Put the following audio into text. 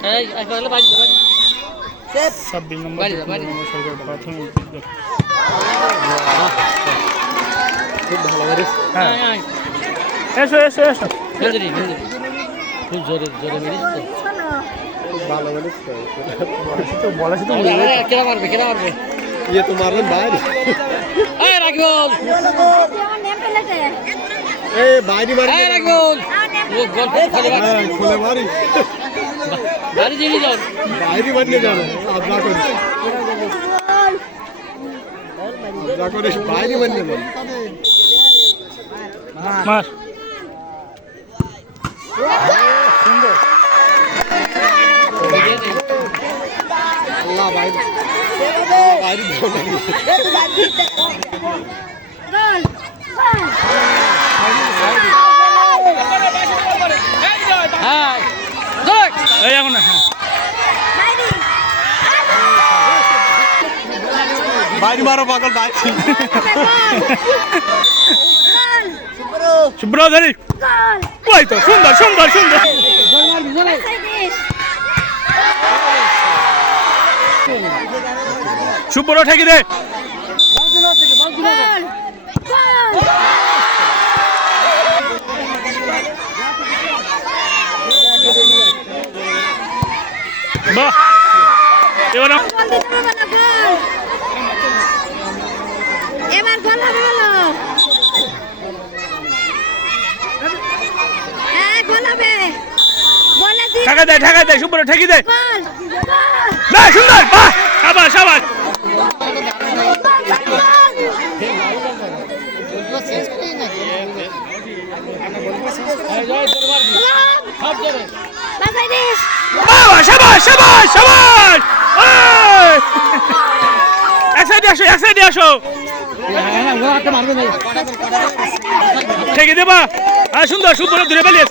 26 নম্বর সরকার প্রাথমিক বিদ্যালয়। খুব ভালো মেরেছে। হ্যাঁ এসো এসো এসো। খুব জোরে জোরে মেরেছে তো। খুব ভালো মেরেছে তো বলেছি তো কেনা মারবে কেনা মারবে ইয়ে তো মারবেন বাইরে রাখবল এ বাইরে মারি রাখবল খুলে মারি বাড়ি দিয়ে যাও বাইরে মারলে যাবে আবলা করে আবলা করে বাইরে মারলে যাবে মার সুন্দর আল্লাহ বাইরে বাইরে হ্যাঁ এই এখন হ্যাঁ বাইরে মারো পাগল বাইরে শুভ্র ধরি ওই তো সুন্দর সুন্দর সুন্দর শুভ্র ঠেকি দে বাহ এবার এবার গোল হবে বলো গোল হবে ঠেকা দে শুভ্র ঠেকি দে গোল না সুন্দর বাহ সাবাস সাবাস বাবা সাবাস সাবাস সাবাস এক সাইডে আসো ঠেকে দেবা সুন্দর শুভ্র দূরে পেলিস